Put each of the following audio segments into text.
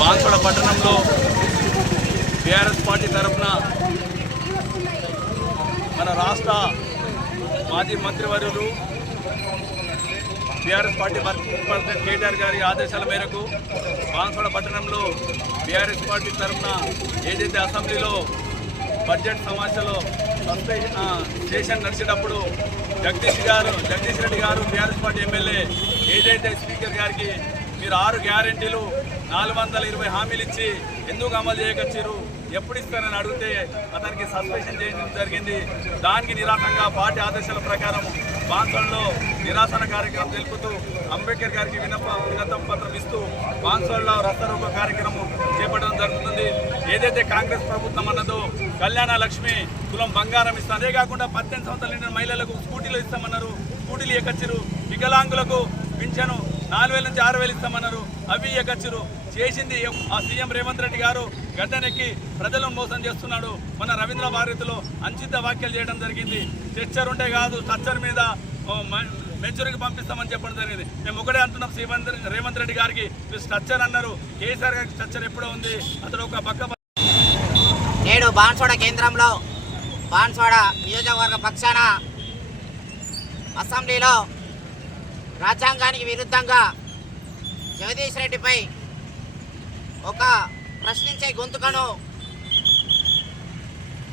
బాన్సువాడ పట్టణంలో TRS party తరఫున మన రాష్ట్ర మాజీ మంత్రివర్యులు టీఆర్ఎస్ పార్టీ ప్రెసిడెంట్ కేటీఆర్ గారి ఆదేశాల మేరకు బాన్సువాడ పట్టణంలో టీఆర్ఎస్ పార్టీ తరఫున ఏదైతే అసెంబ్లీలో బడ్జెట్ సమావేశంలో సెషన్ నడిచేటప్పుడు జగదీష్ రెడ్డి గారు టీఆర్ఎస్ పార్టీ ఎమ్మెల్యే ఏదైతే స్పీకర్ గారికి మీరు 6 గ్యారెంటీలు 420 హామీలు ఇచ్చి ఎందుకు అమలు చేయకొచ్చారు, ఎప్పుడు ఇస్తారని అడిగితే అతనికి సస్పెన్షన్ చేయడం జరిగింది. దానికి నిరాశంగా పార్టీ ఆదేశాల ప్రకారం బాన్సువాడలో నిరాసన కార్యక్రమం తెలుపుతూ అంబేద్కర్ గారికి వినతం పత్రం ఇస్తూ బాన్సువాడలో రస్తారోకో కార్యక్రమం చేపట్టడం జరుగుతుంది. ఏదైతే కాంగ్రెస్ ప్రభుత్వం అన్నదో కళ్యాణ లక్ష్మి కులం బంగారం ఇస్తాం, అదే కాకుండా 18 సంవత్సరాలు నిండిన మహిళలకు స్కూటీలు ఇస్తామన్నారు, స్కూటీలు ఎక్కచ్చిరు. వికలాంగులకు పింఛను 4000 నుంచి 6000 ఇస్తామన్నారు, అవి ఎక్కచ్చిరు. చేసింది ఆ సీఎం రేవంత్ రెడ్డి గారు గడ్డనెక్కి ప్రజలను మోసం చేస్తున్నాడు. మన రవీంద్ర భారతిలో అంచిత వ్యాఖ్యలు చేయడం జరిగింది. స్ట్రక్చర్ ఉంటే కాదు, స్ట్రక్చర్ మీద మెచ్యూరికి పంపిస్తామని చెప్పడం జరిగింది. మేము ఒకటే అంటున్నాం రేవంత్ రెడ్డి గారికి, స్ట్రక్చర్ అన్నారు, కేసీఆర్ గారికి స్ట్రక్చర్ ఎప్పుడో ఉంది. అతడు ఒక పక్క నేడు బాన్సువాడ కేంద్రంలో బాన్సువాడ నియోజకవర్గ పక్షాన అసెంబ్లీలో రాజ్యాంగానికి విరుద్ధంగా జగదీష్ రెడ్డిపై ఒక ప్రశ్నించే గొంతుకను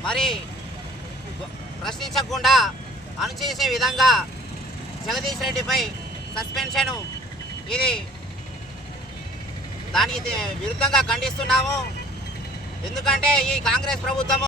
మరి ప్రశ్నించకుండా అణచివేసే విధంగా జగదీష్ రెడ్డిపై సస్పెన్షన్, ఇది దానికి విరుద్ధంగా ఖండిస్తున్నాము. ఎందుకంటే ఈ కాంగ్రెస్ ప్రభుత్వము